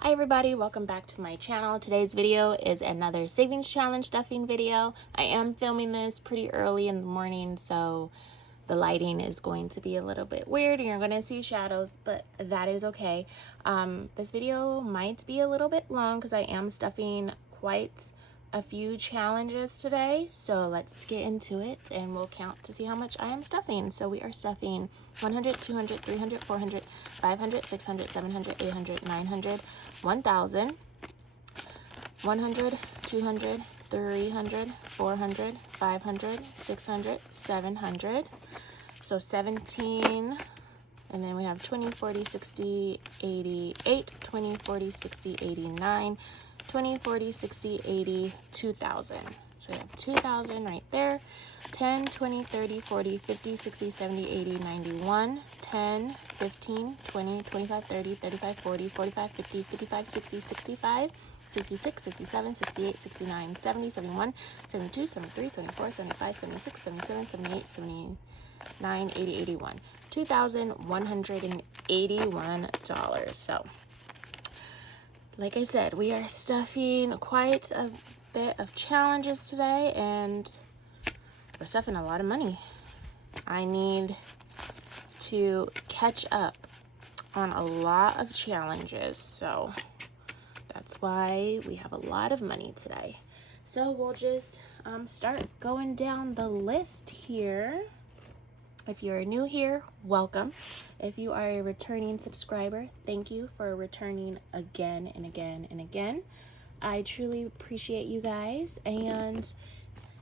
Hi everybody, welcome back to my channel. Today's video is another savings challenge stuffing video. I am filming this pretty early in the morning, so the lighting is going to be a little bit weird and you're going to see shadows, but that is okay. This video might be a little bit long because I am stuffing quite a few challenges today, so let's get into it and we'll count to see how much I am stuffing. So we are stuffing 100, 200, 300, 400, 500, 600, 700, 800, 900, 1000, 100, 200, 300, 400, 500, 600, 700. So 17, and then we have 20, 40, 60, 88, 20, 40, 60, 89, 20, 40, 60, 80, 2000. So we have 2000 right there. 10, 20, 30, 40, 50, 60, 70, 80, 91, 10, 15, 20, 25, 30, 35, 40, 45, 50, 55, 60, 65, 66, 67, 68, 69, 70, 71, 72, 73, 74, 75, 76, 77, 78, 79, 80, 81. $2,181. So like I said, we are stuffing quite a bit of challenges today, and we're stuffing a lot of money. I need to catch up on a lot of challenges, so that's why we have a lot of money today. So we'll just start going down the list here. If you're new here, welcome. If you are a returning subscriber, thank you for returning again and again and again. I truly appreciate you guys. And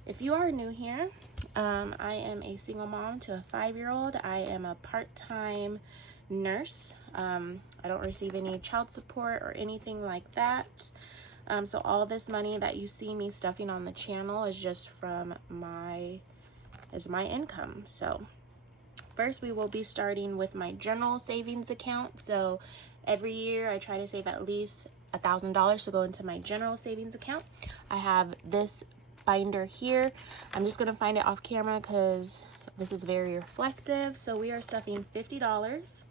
if you are new here, I am a single mom to a 5-year-old. I am a part-time nurse. I don't receive any child support or anything like that. So all this money that you see me stuffing on the channel is just from my income. So first, we will be starting with my general savings account. So every year I try to save at least $1,000 to go into my general savings account. I have this binder here. I'm just going to find it off camera because this is very reflective. So we are stuffing $50.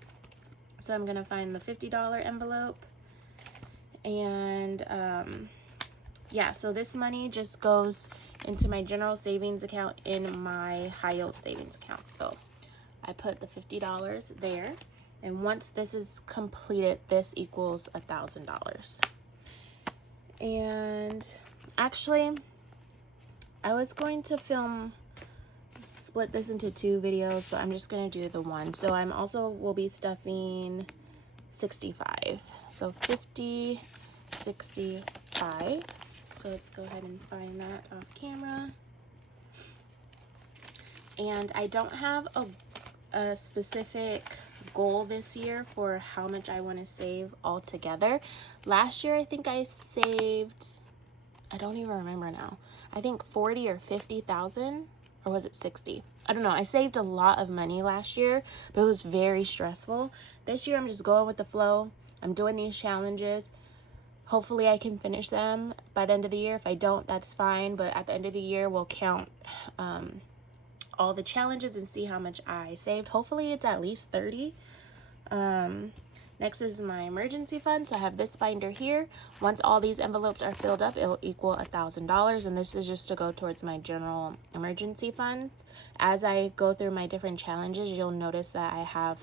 So I'm going to find the $50 envelope. And yeah, so this money just goes into my general savings account in my high yield savings account. So I put the $50 there, and once this is completed, this equals $1,000. And actually, I was going to split this into 2 videos, but I'm just going to do the one. So I'm also will be stuffing 65. So 50, 65. So let's go ahead and find that off camera. And I don't have a specific goal this year for how much I want to save altogether. Last year I think I saved, I don't even remember now, I think 40 or 50,000, or was it 60? I don't know. I saved a lot of money last year, but it was very stressful. This year I'm just going with the flow. I'm doing these challenges. Hopefully I can finish them by the end of the year. If I don't, that's fine, but at the end of the year we'll count all the challenges and see how much I saved. Hopefully it's at least 30. Next is my emergency fund. So I have this binder here. Once all these envelopes are filled up, it'll equal $1,000, and this is just to go towards my general emergency funds. As I go through my different challenges, you'll notice that I have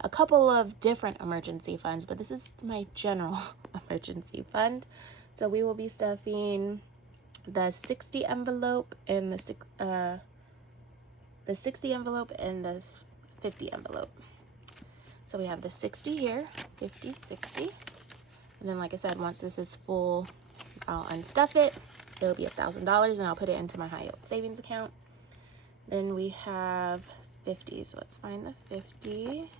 a couple of different emergency funds, but this is my general emergency fund. So we will be stuffing the 60 envelope and the 60 envelope and the 50 envelope. So we have the 60 here, 50, 60. And then like I said, once this is full, I'll unstuff it. It'll be $1,000 and I'll put it into my high yield savings account. Then we have 50. So let's find the 50.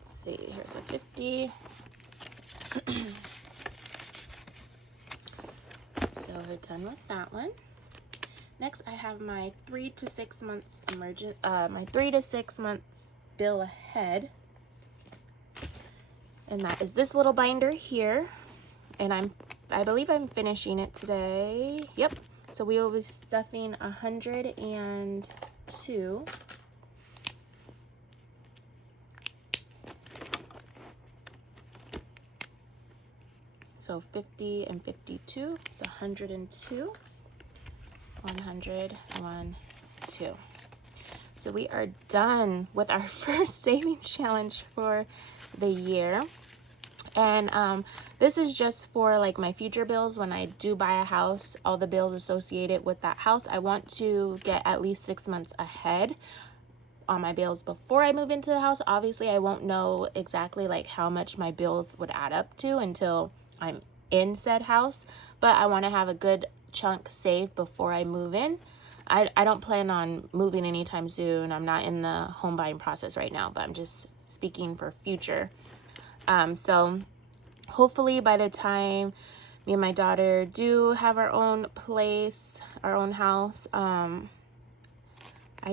Let's see, here's a 50. So we're done with that one. Next, I have my 3 to 6 months my 3 to 6 months bill ahead, and that is this little binder here. And I believe I'm finishing it today. Yep. So we will be stuffing 102. So 50 and 52, it's 102. 100, 1, 2. So we are done with our first savings challenge for the year. And this is just for like my future bills. When I do buy a house, all the bills associated with that house, I want to get at least 6 months ahead on my bills before I move into the house. Obviously, I won't know exactly like how much my bills would add up to until I'm in said house, but I want to have a good chunk saved before I move in. I don't plan on moving anytime soon. I'm not in the home buying process right now, but I'm just speaking for future. So hopefully by the time me and my daughter do have our own place, our own house, I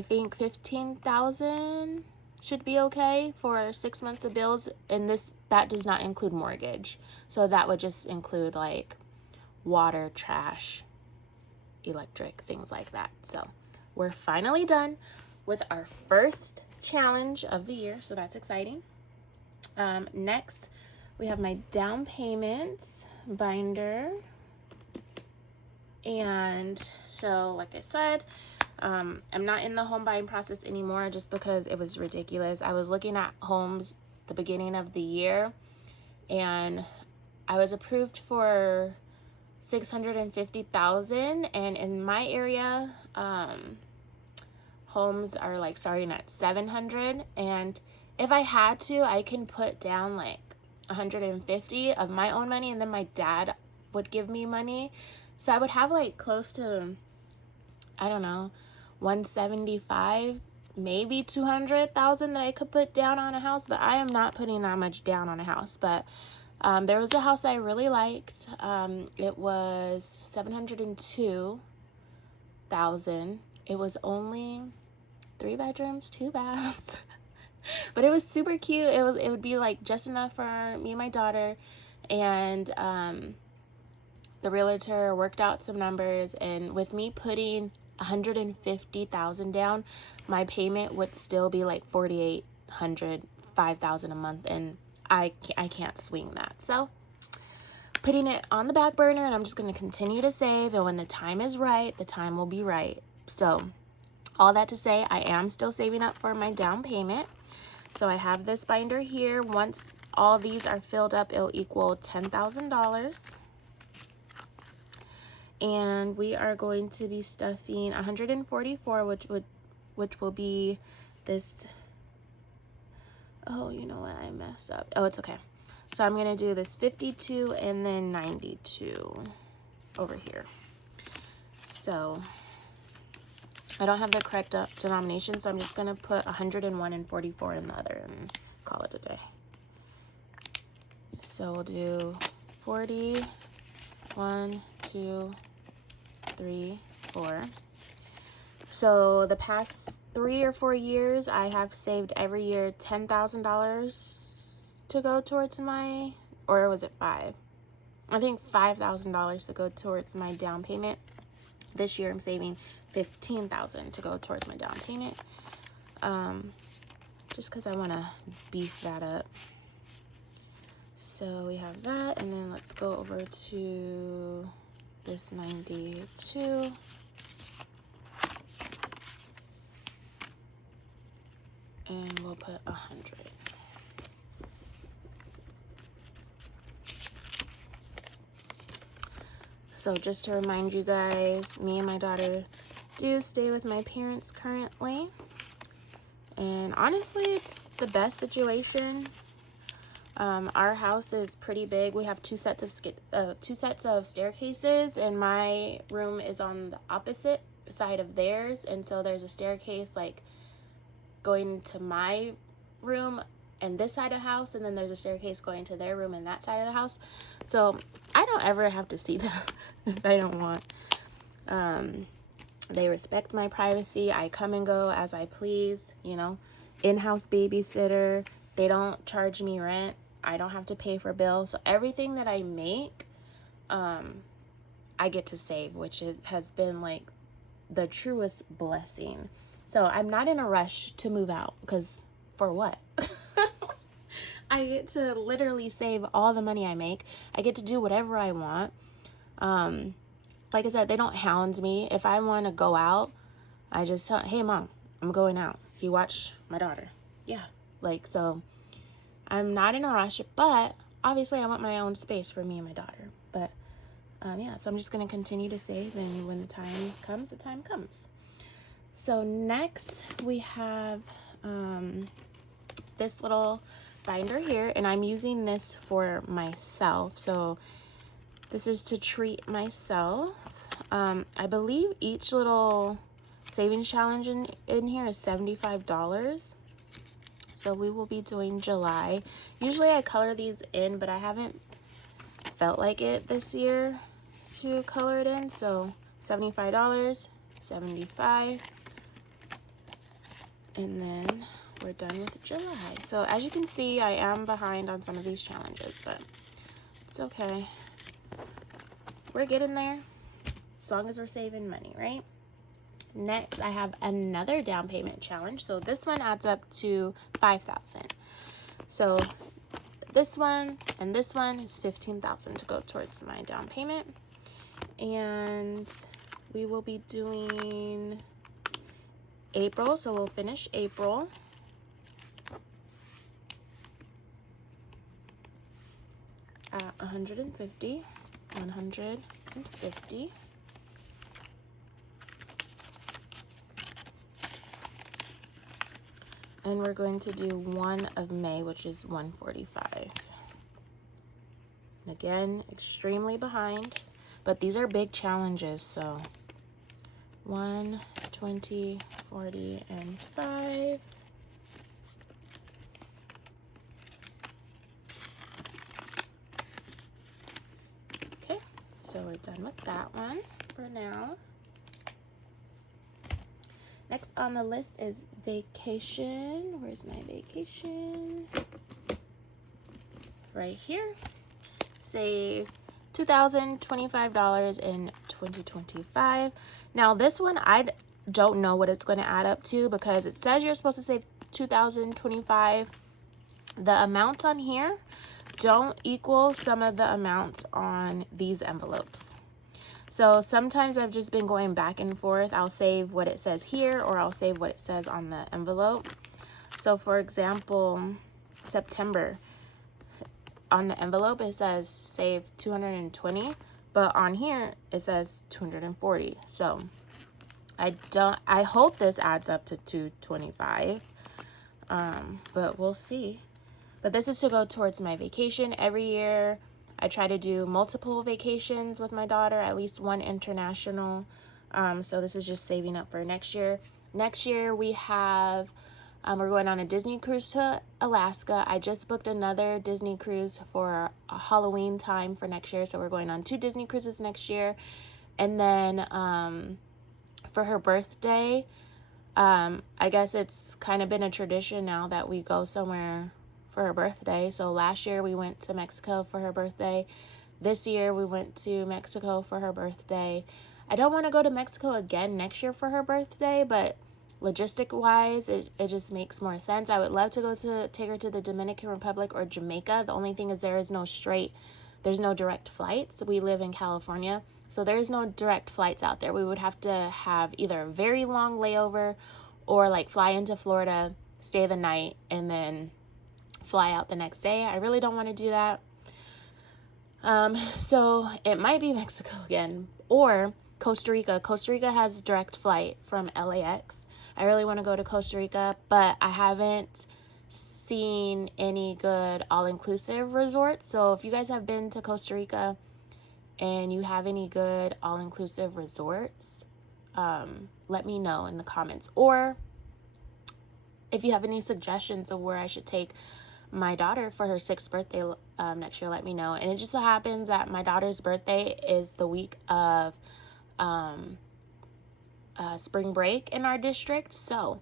think 15,000 should be okay for 6 months of bills. And that does not include mortgage. So that would just include like water, trash, electric, things like that. So we're finally done with our first challenge of the year, so that's exciting. Next we have my down payments binder, and so like I said, I'm not in the home buying process anymore just because it was ridiculous. I was looking at homes the beginning of the year and I was approved for 650,000, and in my area, homes are like starting at 700, and if I had to, I can put down like 150 of my own money, and then my dad would give me money, so I would have like close to, I don't know, 175, maybe 200,000 that I could put down on a house, but I am not putting that much down on a house. But there was a house I really liked. It was 702,000. It was only 3 bedrooms, 2 baths, but it was super cute. It would be like just enough for me and my daughter, and the realtor worked out some numbers, and with me putting 150,000 down, my payment would still be like 4,800, 5,000 a month, and I can't swing that. So putting it on the back burner, and I'm just going to continue to save, and when the time is right, the time will be right. So all that to say, I am still saving up for my down payment. So I have this binder here. Once all these are filled up, it'll equal $10,000. And we are going to be stuffing 144, which will be this. Oh, you know what? I messed up. Oh, it's okay. So I'm going to do this 52 and then 92 over here. So I don't have the correct denomination, so I'm just going to put 101 and 44 in the other and call it a day. So we'll do 40, 1, 2, 3, 4. So the past 3 or 4 years, I have saved every year $10,000 to go towards my, or was it 5? I think $5,000 to go towards my down payment. This year I'm saving $15,000 to go towards my down payment, just because I want to beef that up. So we have that, and then let's go over to this 92. And we'll put 100. So just to remind you guys, me and my daughter do stay with my parents currently. And honestly, it's the best situation. Our house is pretty big. We have two sets of staircases, and my room is on the opposite side of theirs. And so there's a staircase like going to my room and this side of the house, and then there's a staircase going to their room and that side of the house. So I don't ever have to see them if I don't want. They respect my privacy. I come and go as I please, you know, in-house babysitter. They don't charge me rent. I don't have to pay for bills. So everything that I make, I get to save, which has been like the truest blessing. So I'm not in a rush to move out, because for what? I get to literally save all the money I make. I get to do whatever I want. Like I said, they don't hound me. If I want to go out, I just tell, hey mom, I'm going out. You watch my daughter. Yeah. Like, so I'm not in a rush, but obviously I want my own space for me and my daughter. But yeah, so I'm just going to continue to save, and when the time comes, the time comes. So next we have this little binder here, and I'm using this for myself. So this is to treat myself. I believe each little savings challenge in here is $75. So we will be doing July. Usually I color these in, but I haven't felt like it this year to color it in. So $75, $75, and then we're done with July. So as you can see, I am behind on some of these challenges, but it's okay. We're getting there as long as we're saving money, right? Next, I have another down payment challenge. So this one adds up to $5,000. So this one and this one is $15,000 to go towards my down payment. And we will be doing April, so we'll finish April. At $150. And we're going to do one of May, which is $145. And again, extremely behind, but these are big challenges, so 1, 20, 40, and 5. Okay, so we're done with that one for now. Next on the list is vacation. Where's my vacation? Right here. Save $2,025 in 2025. Now this one, I don't know what it's going to add up to because it says you're supposed to save $2,025. The amounts on here don't equal some of the amounts on these envelopes. So sometimes I've just been going back and forth. I'll save what it says here, or I'll save what it says on the envelope. So for example, September, on the envelope it says save 220, but on here it says 240. So I hope this adds up to 225, but we'll see. But this is to go towards my vacation. Every year I try to do multiple vacations with my daughter, at least one international. So this is just saving up for next year. Next year we have, we're going on a Disney cruise to Alaska. I just booked another Disney cruise for a Halloween time for next year. So we're going on 2 Disney cruises next year. And then for her birthday, I guess it's kind of been a tradition now that we go somewhere for her birthday. So last year we went to Mexico for her birthday. This year we went to Mexico for her birthday. I don't want to go to Mexico again next year for her birthday, but logistic wise it just makes more sense. I would love to take her to the Dominican Republic or Jamaica. The only thing is there's no direct flights. We live in California, so there's no direct flights out there. We would have to have either a very long layover or like fly into Florida, stay the night, and then fly out the next day. I really don't want to do that. So it might be Mexico again or Costa Rica. Costa Rica has direct flight from LAX. I really want to go to Costa Rica, but I haven't seen any good all-inclusive resorts. So if you guys have been to Costa Rica and you have any good all-inclusive resorts, let me know in the comments. Or if you have any suggestions of where I should take my daughter for her 6th birthday next year, let me know. And it just so happens that my daughter's birthday is the week of spring break in our district, so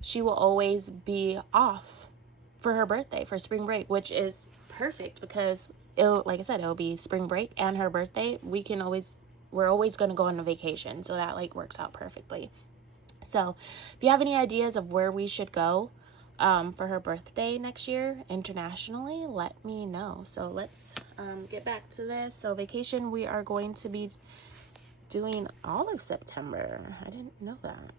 she will always be off for her birthday, for spring break, which is perfect because like I said, it'll be spring break and her birthday. We're always going to go on a vacation, so that like works out perfectly. So if you have any ideas of where we should go, for her birthday next year internationally, let me know. So let's get back to this. So vacation, we are going to be doing all of September. I didn't know that.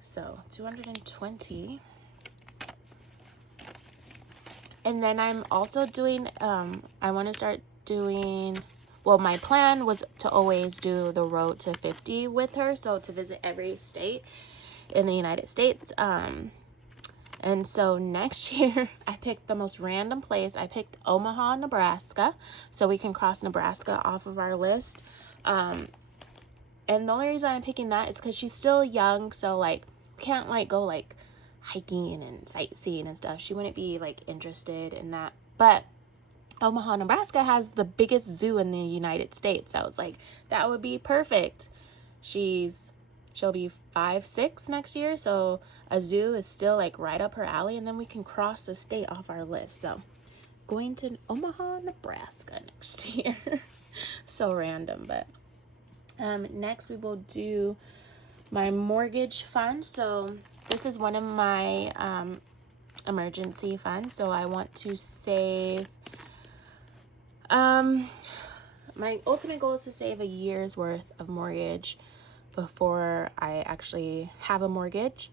So 220. And then I'm also doing, I want to start doing, well, my plan was to always do the road to 50 with her. So to visit every state in the United States. And so next year I picked the most random place. I picked Omaha, Nebraska. So we can cross Nebraska off of our list. And the only reason I'm picking that is because she's still young. So like, can't like go like hiking and sightseeing and stuff. She wouldn't be like interested in that. But Omaha, Nebraska has the biggest zoo in the United States. So I was like, that would be perfect. She'll be 5'6" next year. So a zoo is still like right up her alley, and then we can cross the state off our list. So going to Omaha, Nebraska next year. So random, but next we will do my mortgage fund. So this is one of my emergency funds. So I want to save, my ultimate goal is to save a year's worth of mortgage before I actually have a mortgage.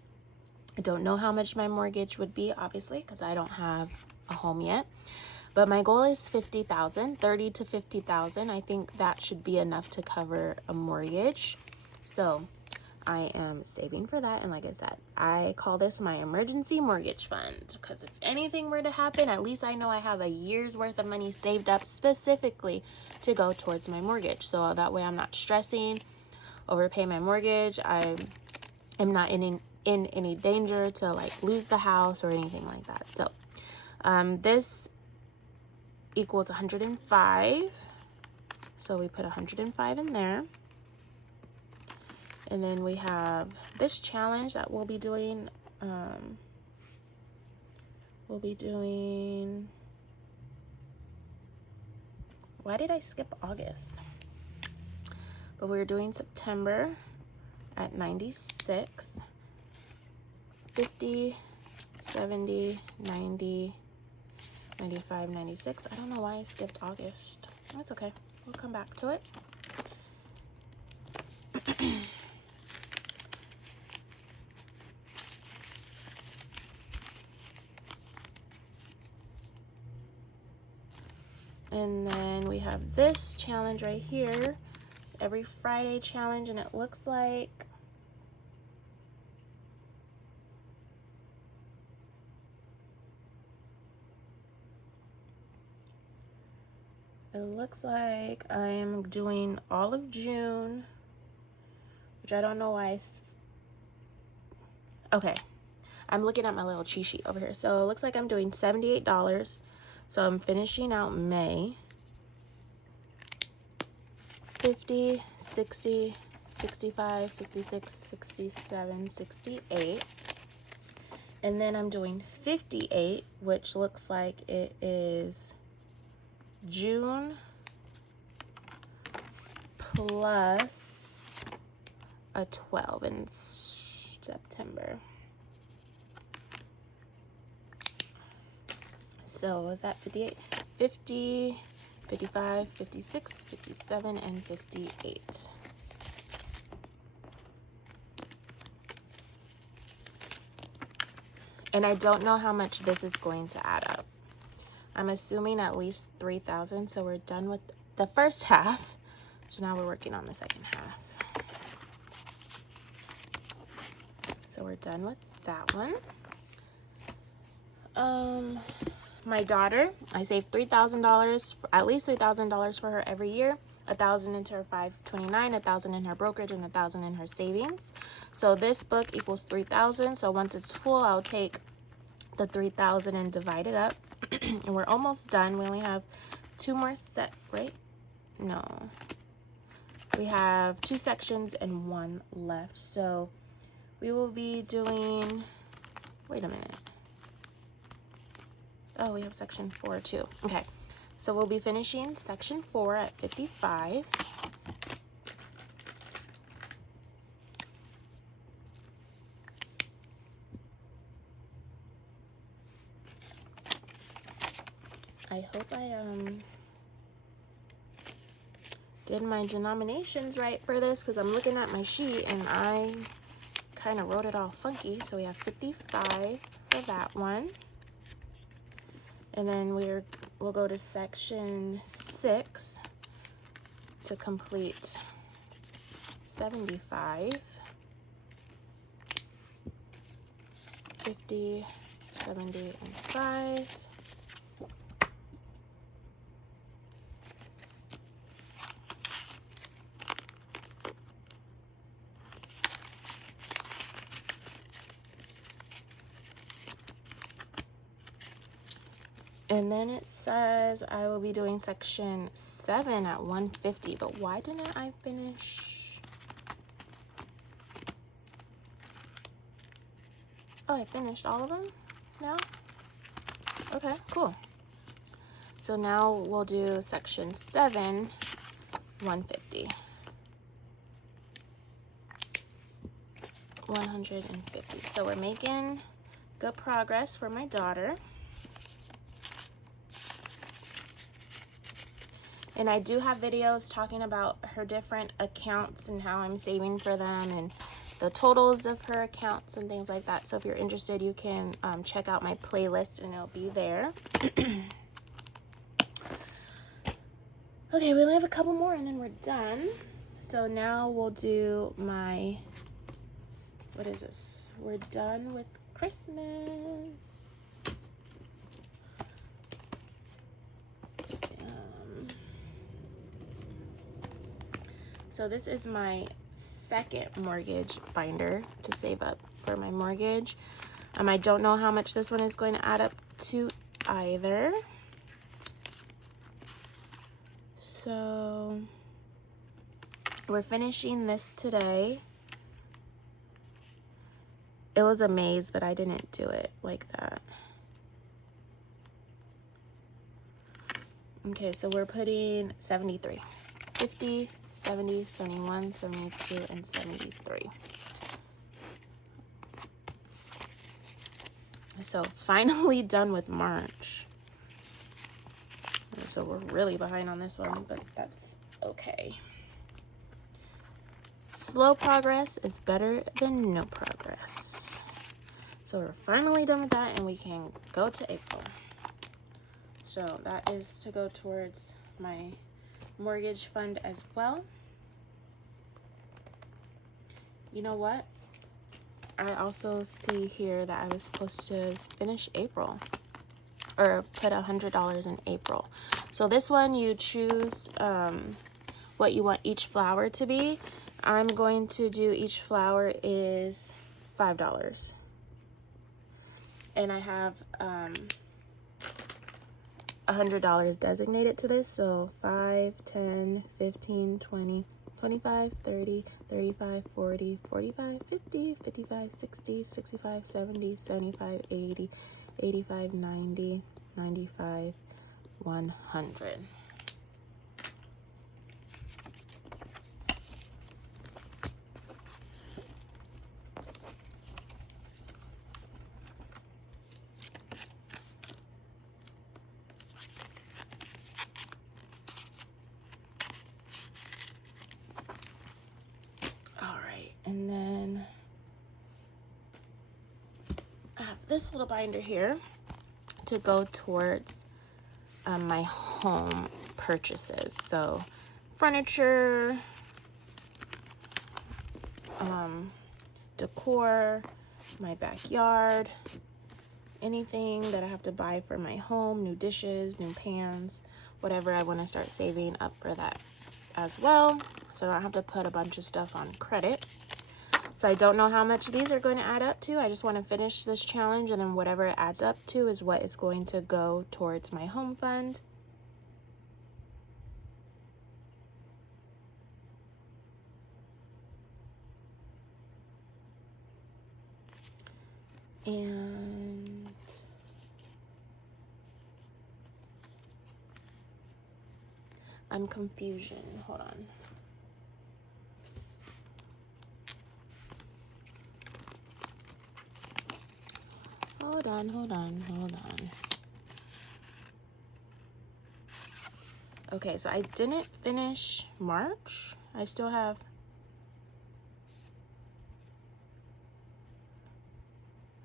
I don't know how much my mortgage would be, obviously, because I don't have a home yet. But my goal is 50,000, 30 to 50,000. I think that should be enough to cover a mortgage. So I am saving for that. And like I said, I call this my emergency mortgage fund, because if anything were to happen, at least I know I have a year's worth of money saved up specifically to go towards my mortgage. So that way I'm not stressing, overpay my mortgage. I am not in any danger to like lose the house or anything like that. So this equals 105. So we put 105 in there. And then we have this challenge that we'll be doing. Why did I skip August? But we're doing September at 96, 50, 70, 90, 95, 96. I don't know why I skipped August. That's okay. We'll come back to it. And then we have this challenge right here, every Friday challenge, and it looks like I am doing all of June, which I don't know why. Okay, I'm looking at my little cheat sheet over here. So it looks like I'm doing $78. So I'm finishing out May. 50, 60, 65, 66, 67, 68. And then I'm doing 58, which looks like it is June plus a 12 in September. So was that 58? 50, 55, 56, 57, and 58. And I don't know how much this is going to add up. I'm assuming at least 3,000. So we're done with the first half. So now we're working on the second half. So we're done with that one. My daughter, I save $3,000, at least $3,000 for her every year. 1,000 into her 529, 1,000 in her brokerage, and 1,000 in her savings. So this book equals 3,000. So once it's full, I'll take the 3,000 and divide it up. And we're almost done. We only have two more right? No. We have 2 sections and 1 left. So we will be doing, wait a minute. Oh, we have section 4 too. Okay, so we'll be finishing section 4 at 55. I hope I did my denominations right for this, because I'm looking at my sheet and I kind of wrote it all funky. So we have 55 for that one. And then we'll go to section 6 to complete 75, 50, 70, and 5. And then it says I will be doing section 7 at 150, but why didn't I finish? Oh, I finished all of them now? Okay, cool. So now we'll do section 7, 150. 150. So we're making good progress for my daughter. And I do have videos talking about her different accounts and how I'm saving for them and the totals of her accounts and things like that. So if you're interested, you can check out my playlist and it'll be there. Okay, we only have a couple more and then we're done. So now we'll do my, what is this? We're done with Christmas. So this is my second mortgage binder to save up for my mortgage. I don't know how much this one is going to add up to either. So we're finishing this today. It was a maze, but I didn't do it like that. Okay, so we're putting 73, 50, 70, 71, 72, and 73. So finally done with March. So we're really behind on this one, but that's okay. Slow progress is better than no progress. So we're finally done with that and we can go to April. So that is to go towards my mortgage fund as well. You know what? I also see here that I was supposed to finish April or put $100 in April. So this one you choose what you want each flower to be. I'm going to do each flower is $5. And I have $100 designated to this, so 5, 10, 15, 20, 25, 30, 35, 40, 45, 50, 55, 60, 65, 70, 75, 80, 85, 90, 95, 100. And then I have this little binder here to go towards my home purchases. So furniture, decor, my backyard, anything that I have to buy for my home, new dishes, new pans, whatever. I want to start saving up for that as well, so I don't have to put a bunch of stuff on credit. So I don't know how much these are going to add up to. I just want to finish this challenge, and then whatever it adds up to is what is going to go towards my home fund. And I'm confusion. Hold on. Hold on. Okay, so I didn't finish March. I still have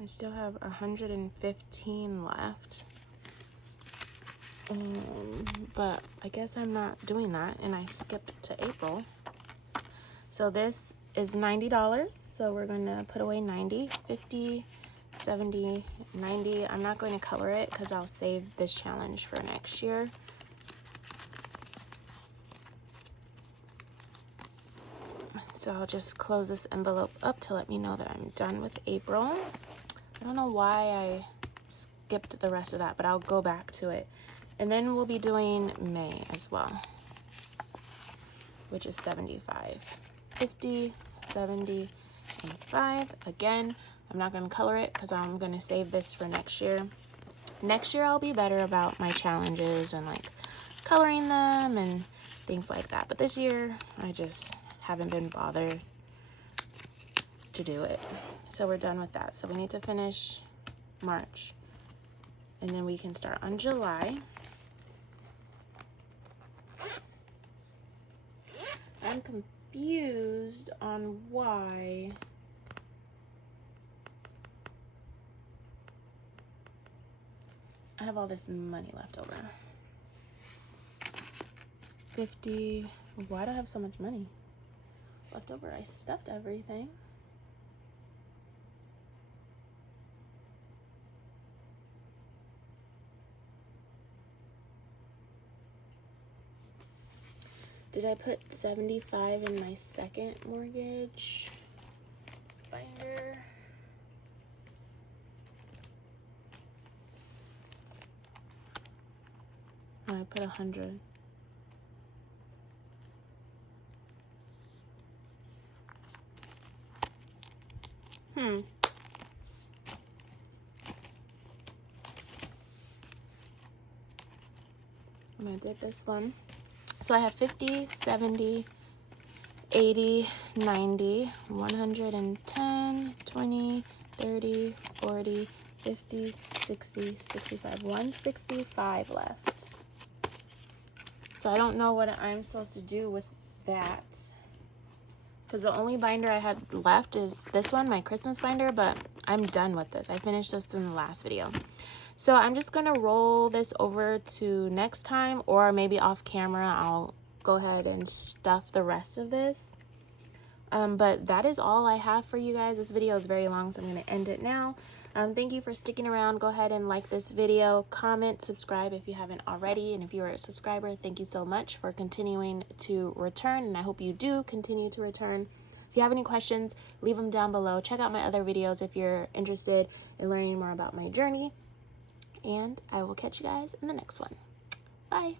I still have 115 left. But I guess I'm not doing that, and I skipped to April. So this is $90. So we're going to put away 90, 50, 70, 90. I'm not going to color it because I'll save this challenge for next year. So I'll just close this envelope up to let me know that I'm done with April. I don't know why I skipped the rest of that, but I'll go back to it. And then we'll be doing May as well, which is 75. 50, 70, and 5. Again, I'm not going to color it because I'm going to save this for next year. Next year, I'll be better about my challenges and like coloring them and things like that. But this year, I just haven't been bothered to do it. So we're done with that. So we need to finish March. And then we can start on July. I'm confused on why I have all this money left over. 50. Why do I have so much money left over? I stuffed everything. Did I put 75 in my second mortgage binder? No, I put 100. And I did this one. So I have 50, 70, 80, 90, 110, 20, 30, 40, 50, 60, 65, 165 left. So I don't know what I'm supposed to do with that, because the only binder I had left is this one, my Christmas binder, but I'm done with this. I finished this in the last video. So I'm just going to roll this over to next time, or maybe off camera I'll go ahead and stuff the rest of this. But that is all I have for you guys. This video is very long, so I'm going to end it now. Thank you for sticking around. Go ahead and like this video, comment, subscribe if you haven't already. And if you are a subscriber, thank you so much for continuing to return. And I hope you do continue to return. If you have any questions, leave them down below. Check out my other videos if you're interested in learning more about my journey. And I will catch you guys in the next one. Bye.